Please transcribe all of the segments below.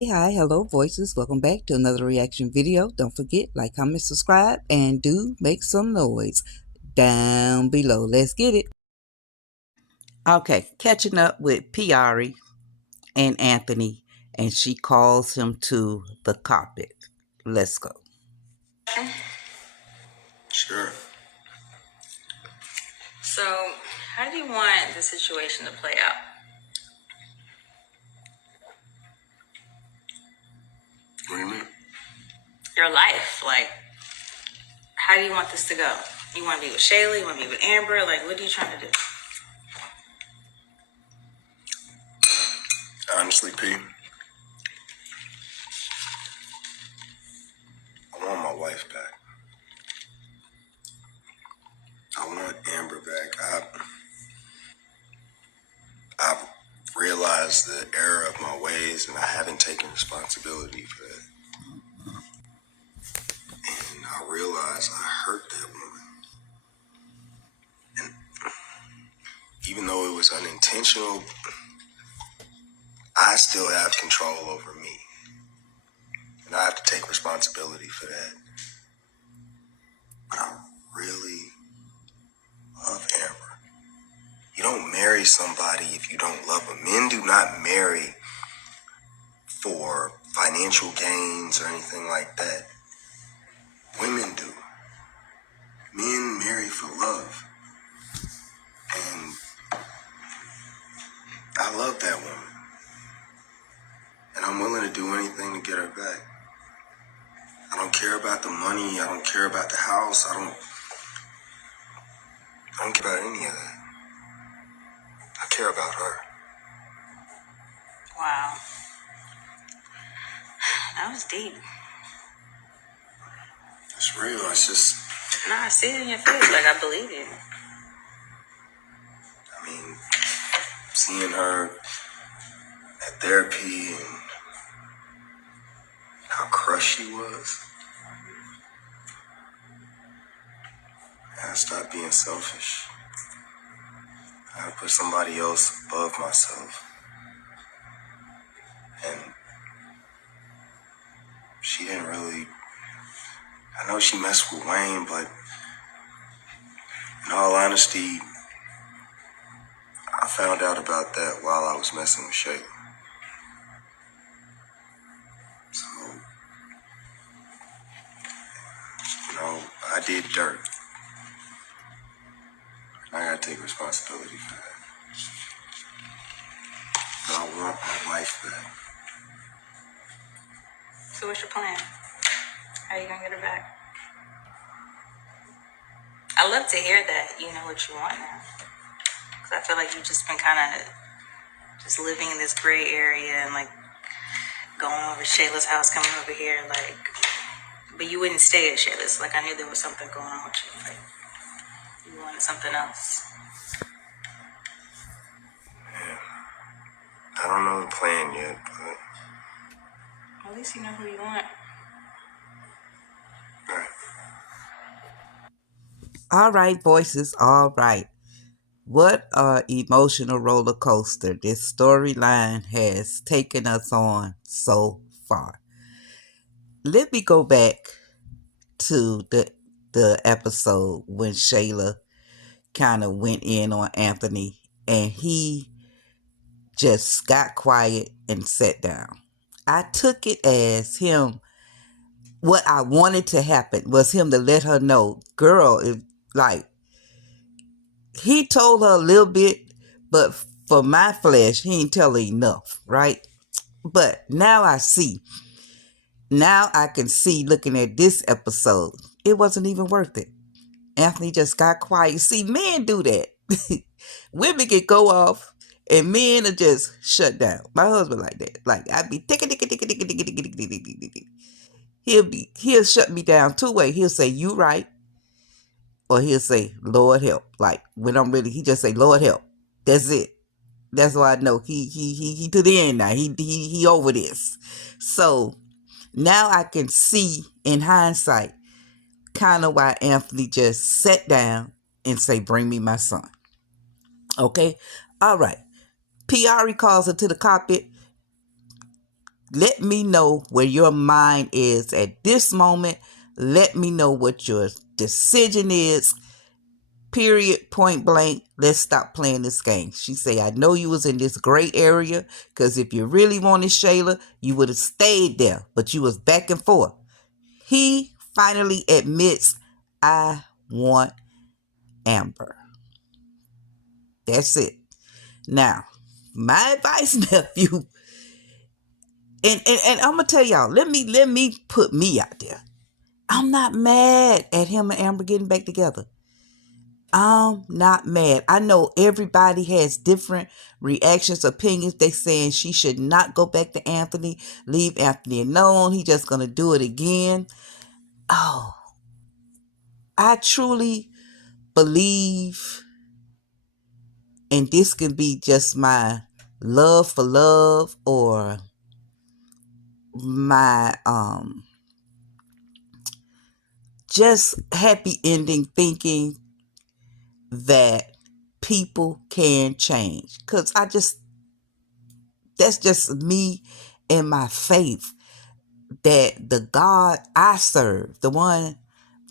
Hey, hi, hello, voices. Welcome back to another reaction video. Don't forget, like, comment, subscribe, and do make some noise down below. Let's get it. Okay, catching up with Piarry and Anthony, and she calls him to the carpet. Let's go. Sure. So, how do you want the situation to play out? What do you mean? Your life, like, how do you want this to go? You want to be with Shayla? You want to be with Amber? Like, what are you trying to do? Honestly, P, I want my wife back. I want Amber back. I've realized the error of my ways, and I haven't taken responsibility for that. And I realized I hurt that woman. And even though it was unintentional, I still have control over me. And I have to take responsibility for that. But I really love Amber. You don't marry somebody if you don't love them. Men do not marry for financial gains or anything like that. Women do. Men marry for love. And I love that woman. And I'm willing to do anything to get her back. I don't care about the money. I don't care about the house. I don't care about any of that. I care about her. Wow, that was deep. It's real. It's just, Nah, I see it in your face. Like, I believe you. I mean, seeing her at therapy and how crushed she was. I gotta stop being selfish. I gotta put somebody else above myself. And she didn't really, I know she messed with Wayne, but in all honesty, I found out about that while I was messing with Shayla. So, I did dirt. I gotta take responsibility for that. But I want my wife back. So, what's your plan? How are you gonna get her back? I love to hear that you know what you want now. Because I feel like you've just been kind of just living in this gray area and like going over to Shayla's house, coming over here, like, but you wouldn't stay at Shayla's. Like, I knew there was something going on with you. Like, you wanted something else. I don't know the plan yet, but At least you know who you want. right. All right, voices. All right. What a emotional roller coaster this storyline has taken us on so far. Let me go back to the episode when Shayla kind of went in on Anthony and he just got quiet and sat down. I took it as him, what I wanted to happen was him to let her know, girl, if like he told her a little bit, but for my flesh, he ain't tell her enough, right? But now I see. Now I can see looking at this episode, it wasn't even worth it. Anthony just got quiet. See, men do that. Women can go off and men are just shut down. My husband like that. Like I be ticka ticka ticka ticka ticka ticka ticka ticka ticka. He'll shut me down two ways. He'll say, you right, or he'll say, Lord help. Like when I'm ready, he just say, Lord help. That's it. That's why I know he to the end now. He over this. So now I can see in hindsight kind of why Anthony just sat down and say, bring me my son. Okay? All right. Piarry calls her to the carpet. let me know where your mind is at this moment. Let me know what your decision is. Period, point blank. Let's stop playing this game. She say, I know you was in this gray area, because if you really wanted Shayla, you would have stayed there, but you was back and forth. He finally admits, I want Amber. That's it. Now, my advice, nephew, and I'm gonna tell y'all, let me put me out there. I'm not mad at him and Amber getting back together. I'm not mad. I know everybody has different reactions, opinions. They saying she should not go back to Anthony, leave Anthony alone. He just gonna do it again. Oh, I truly believe, and this can be just my love for love, or my just happy ending thinking that people can change. Cause that's just me and my faith that the God I serve, the one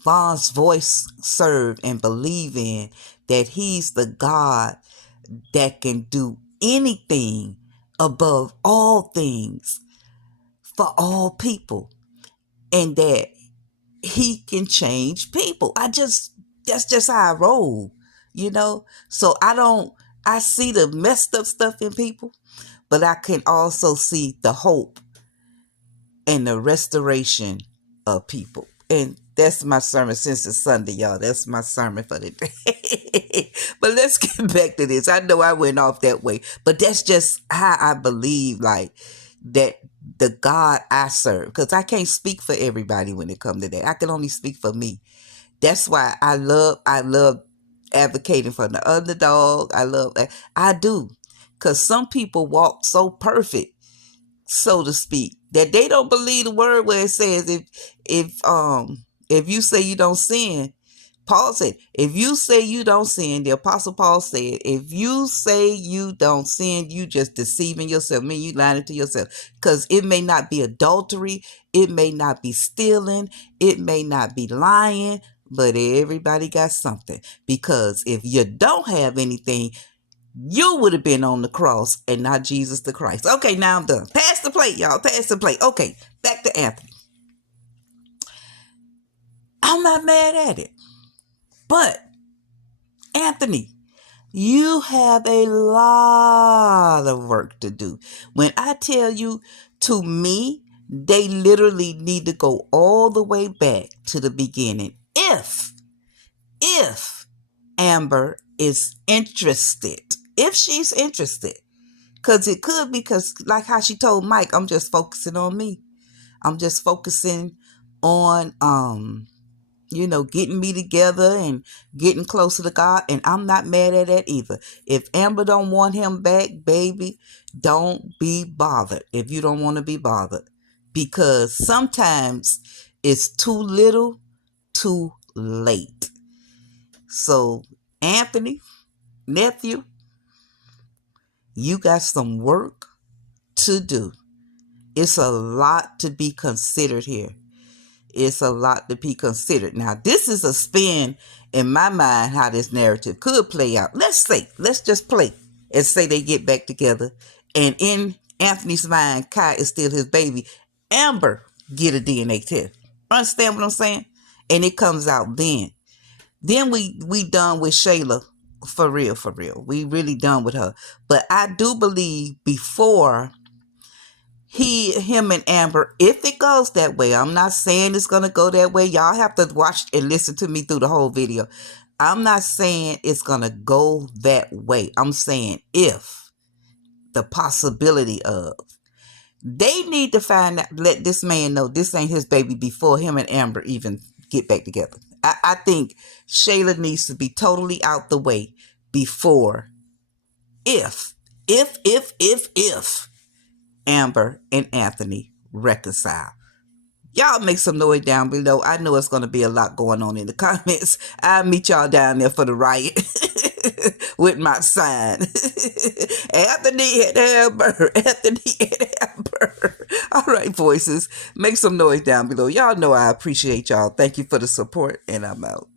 Vaughn's voice served and believe in, that he's the God that can do anything above all things for all people, and that he can change people. That's just how I roll, you know? So I see the messed up stuff in people, but I can also see the hope and the restoration of people. And that's my sermon since it's Sunday, y'all. That's my sermon for the day. But let's get back to this. I know I went off that way, but that's just how I believe, like, that the God I serve. Because I can't speak for everybody when it comes to that. I can only speak for me. That's why I love advocating for the underdog. I do. Because some people walk so perfect, so to speak, that they don't believe the word where it says, if you say you don't sin. Paul said, if you say you don't sin, the apostle Paul said, if you say you don't sin, you just deceiving yourself. I mean, you lying to yourself. Because it may not be adultery, it may not be stealing, it may not be lying, but everybody got something. Because if you don't have anything, you would have been on the cross and not Jesus the Christ. Okay, now I'm done. Pass the plate, y'all. Pass the plate. Okay, back to Anthony. I'm not mad at it. But, Anthony, you have a lot of work to do. When I tell you, to me, they literally need to go all the way back to the beginning. If Amber is interested, if she's interested, because it could be, because like how she told Mike, I'm just focusing on me. I'm just focusing on, getting me together and getting closer to God. And I'm not mad at that either. If Amber don't want him back, baby, don't be bothered if you don't want to be bothered. Because sometimes it's too little, too late. So, Anthony, nephew, you got some work to do. It's a lot to be considered here. It's a lot to be considered. Now, this is a spin in my mind how this narrative could play out. Let's just play and say they get back together. And in Anthony's mind, Kai is still his baby. Amber get a DNA test. Understand what I'm saying? And it comes out then. Then we done with Shayla, for real, for real. We really done with her. But I do believe before him and Amber, if it goes that way, I'm not saying it's gonna go that way. Y'all have to watch and listen to me through the whole video. I'm not saying it's gonna go that way. I'm saying if, the possibility of, they need to find out, let this man know this ain't his baby before him and Amber even get back together. I think Shayla needs to be totally out the way before, if Amber and Anthony reconcile. Y'all make some noise down below. I know it's going to be a lot going on in the comments. I'll meet y'all down there for the riot. with my sign. Anthony and Amber. Anthony and Amber. All right, voices. Make some noise down below. Y'all know I appreciate y'all. Thank you for the support, and I'm out.